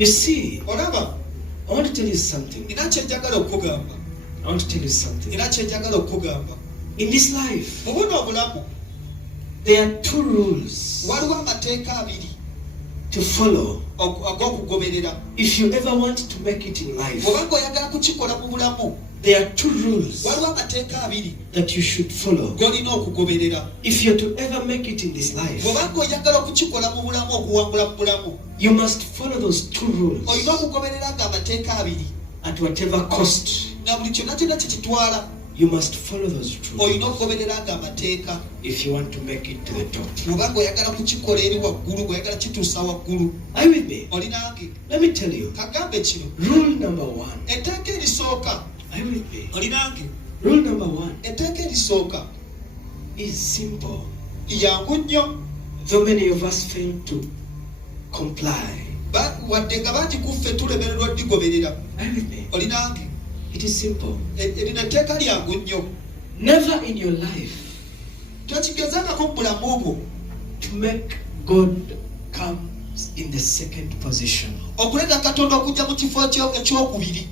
You see, olaba I want to tell you something. ina kyenjagala okugamba I want to tell you something. ina kyenjagala okugamba In this life, mu buno obulamu there are two rules waliwo amateeka abiri to follow ag'okugoberera if you ever want to make it in life. obanga oyagala kukikola mu bulamu There are two rules waliwo amateeka abiri that you should follow g'olina okugoberera if you're to ever make it in this life. obanga oyagala okukikola mu bulamu okuwangula mu bulamu You must follow those two rules olina okugobereranga amateeka abiri at whatever cost. na buli kyonna kyonna kikitwala You must follow those rules olina okugobereranga amateeka if you want to make it to the top. obanga oyagala kukikola eri waggulu oyagala kituusa waggulu Are you with me? olinange Let me tell you. kagambe kino Rule number one. etteeka erisooka Are you with me? olinange Rule number one etteeka erisooka is simple. yangu nnyo Though many of us fail to comply. wadde nga bangi kuffe tulemererwa digoberera Are you with me? olinange It is simple. erino etteeka lyangu nnyo Never in your life tokigezangako mu bulamu bwo to make God come in the second position. okuleeta katonda okujja mu kifo ekyokubiri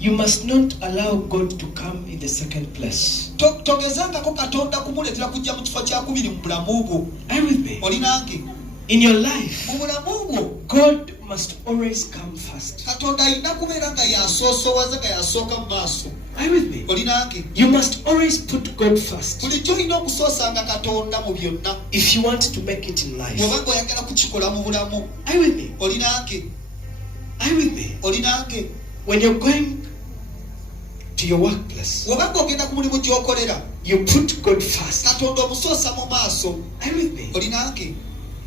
You must not allow God to come in the second place. togezangako katonda kumuleetera kujja mu kifo kyakubiri mu bulamu bwo Are you with me? olinange In your life, mu bulamu bwo God must always come first. katonda alina kubeera nga yasoosowaza nga yasooka mu maaso Are you with me? olinange You must always put God first bulijjo olina okusoosanga katonda mu byonna if you want to make it in life. bw'obanga oyagala kukikola mu bulamu Are you with me? olinange Are you with me? olinange When you're going to your workplace, bw'obanga ogenda ku mulimu gy'okolera you put God first. katonda omusoosa mu maaso Are you with me? olinange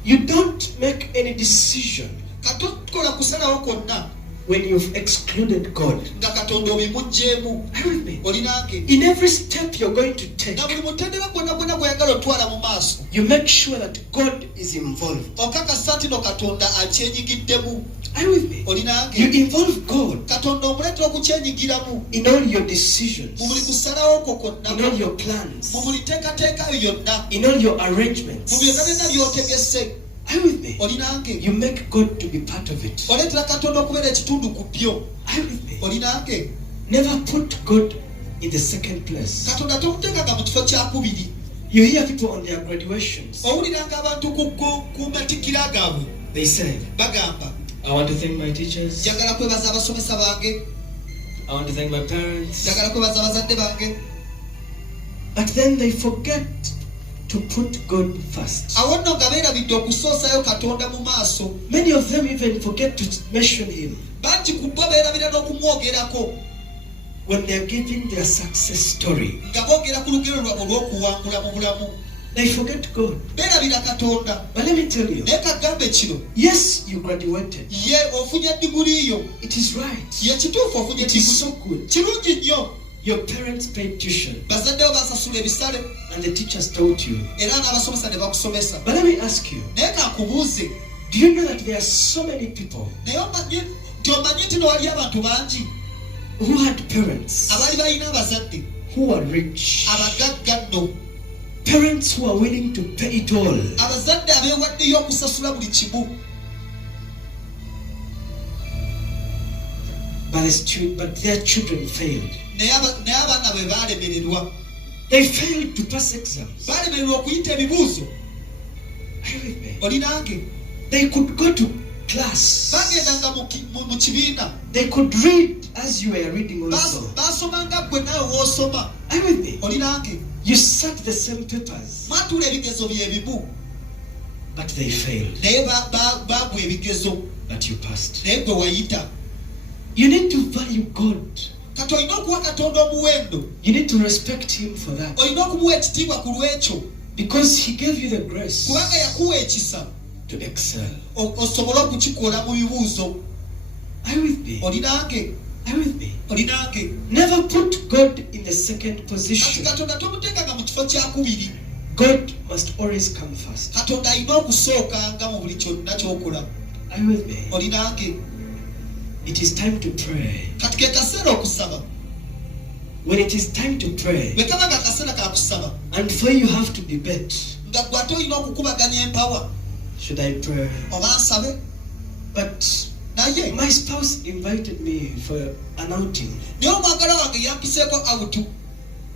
You don't make any decision katokola kusalawo kwonna when you've excluded God. nga katonda obimugjeemu Are you with me? olinange In every step you're going to take, na buli mutendera gwonna gwonna gweyagala otwala mu maaso you make sure that God is involved. okakasa nti no katonda akyenyigiddemu Are you with me? You olinange involve God katonda omuleetera okukyenyigiramu in all your decisions, mu buli kusalawo kwo kwonna in all your plans, mu buli teekateekayo yonna in all your mu arrangements. byonna byonna byotegese Are you with me? olinange You make God to be part of it. oleetera katonda okubeera ekitundu ku byo Are you with me? olinange Never put God in the second place. katonda tomuteekanga mu kifo kyakubiri You hear people on their graduations, owuliranga abantu ku matikira gaabwe they say, bagamba I want to thank my teachers, njagala kwebaza abasomesa bange I want to thank my parents. njagala kwebaza abazadde bange But then they forget to put God first. awo nno nga beerabidde okusoosayo katonda mu maaso Many of them even forget to mention Him bangi ku bo beerabira n'okumwogerako when they're giving their success story. nga boogera ku lugero lwabwe olw'okuwangula mu bulamu They forget God. beerabira katonda But let me tell you, naye kagambe kino yes, you graduated. ye ofunye diguriyo It is right. ye kituufu ofunye It is diguri so good. kirungi nnyo Your parents paid tuition bazaddewo basasula ebisale and the teachers taught you. era n'abasomesa ne bakusomesa But let me ask you, naye kankubuuze do you know that there are so many people naye omanyi nti nowali abantu bangi who had parents abaali balina abazadde who were rich? abagagga nno Parents who are willing to pay it all. abazadde abeewaddeyo okusasula buli kimu But their children failed. naye abaana bwe baalemererwa They failed to pass exams. baalemererwa okuyita ebibuuzo Are you with me? olinange They could go to class. bagendanga mu kibiina They could read as you were reading also. basomanga gwe naawe woosoma Are you with me? olinange You sat the same papers, mwatula ebigezo byebimu but they failed. naye bagwa ebigezo But you passed. naye gwe wayita You need to value God. kati olina okuwa katonda omuwendo You need to respect Him for that. olina okumuwa ekitiibwa ku lw'ekyo Because He gave you the grace kubanga yakuwa ekisa to excel. osobole okukikola mu bibuuzo Are you with me? olinange Are you with me? olinange Never put God in the second kati position. katonda tomuteekanga mu kifo kyakubiri God must always come first. katonda alina okusookanga mu buli kyonna kyokola Are you with me? olinange It is time to pray. kati ke kaseera okusaba When it is time to pray, bwe kaba nga kaseera kakusaba and for you have to be bet. nga gwe ate olina okukubaganya empawa Should I pray? oba nsabe But naye My spouse invited me for an outing. naye omwagala wange yampiseeko out.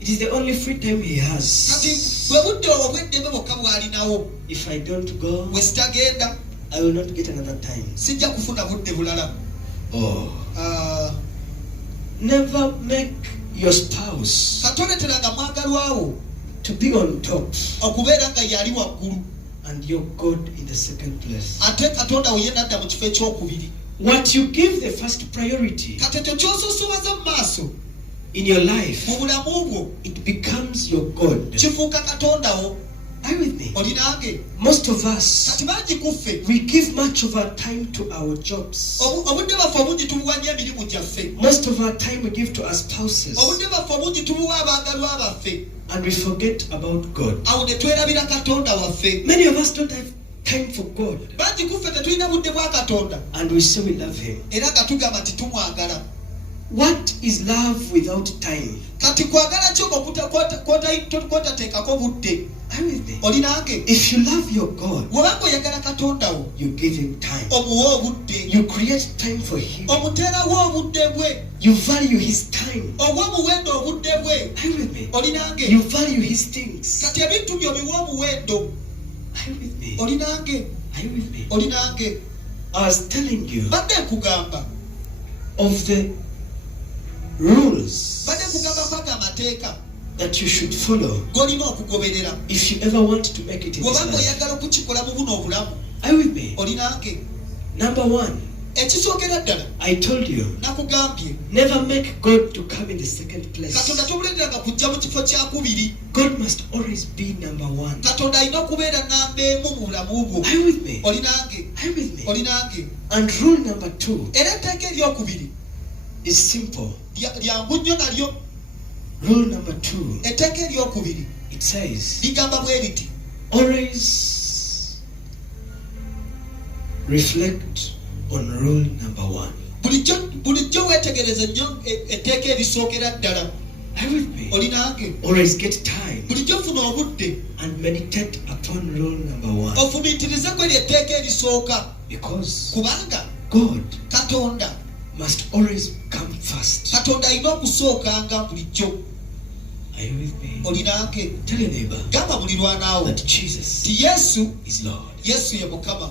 It is the only free time he Kati has. bwe budde obw'eddembe bwokka bw'alinawo. If I don't go, Bwe sitagenda I will not get another time. sijja kufuna budde bulala. Oh. Ah, Never make your spouse katoleteranga mwagalwawo to be on top okubeera nga yali waggulu and your God in the second place. ate katonda we ye nadda mu kifo ekyokubiri. What you give the first priority kati ekyo ky'osusuwaza mu maaso in your life, mu bulamu bwo it becomes your God. kifuuka katondawo. Are you with me? Oli nange Most of us, kati bangi kuffe we give much of our time to our jobs. obudde baffe obungi tubuwa nnyo emirimu gyaffe. Most of our time we give to our spouses. obudde baffe obungi tubuwa abaagalwa baffe, And we forget about God. awo ne twerabira katonda waffe. Many of us don't have time for God. bangi kuffe tetulina budde bwa katonda And we say we love Him. era nga tugamba nti tumwagala. What is love without time? kati kwagala kyo kwotateekako budde. Are you with me? Oli nange If you love your God, bw'obanga oyagala katondawo you give Him time. omuwa obudde, You create time for Him. omuteerawo obudde bwe, You value His time. obw'omuwendo obudde bwe. Are you with me? Oli nange You value His things. kati ebintu byo biwa omuwendo. Are you with me? Oli nange Are you with me? oli nange I was telling you badde nkugamba of the rules badde nkugamba kwaga amateeka that you should follow g'olina okugoberera if you ever want to make it in this bw'obanga life. oyagala okukikola mu buno obulamu. Are you with me? Oli nange Number one, ekisookera ddala I told you, nakugambye never make God to come in the second place. katonda tobulenderanga kujja mu kifo kyakubiri. God must always be number one. katonda alina okubeera namba emu mu bulamu bwo. Are you with me? Oli nange Are you with me? oli nange And rule number two era etteeka eryokubiri is simple. lyangu nnyo nalyo. Rule number two, etteeka eryokubiri it says, ligamba bwe riti always reflect on rule number one. bulijjo weetegereze nnyo etteeka erisookera ddala. Are you with me? Oli nange Always get time bulijjo funa obudde and meditate upon rule number one. ofumiitirize kweri etteeka erisooka, Because kubanga God katonda must always come first. katonda alina okusookanga bulijjo. Are you with me? Oli nange Tell your neighbor gamba mulirwanaawo that Jesus ti Yesu is Lord. Yesu ye Mukama.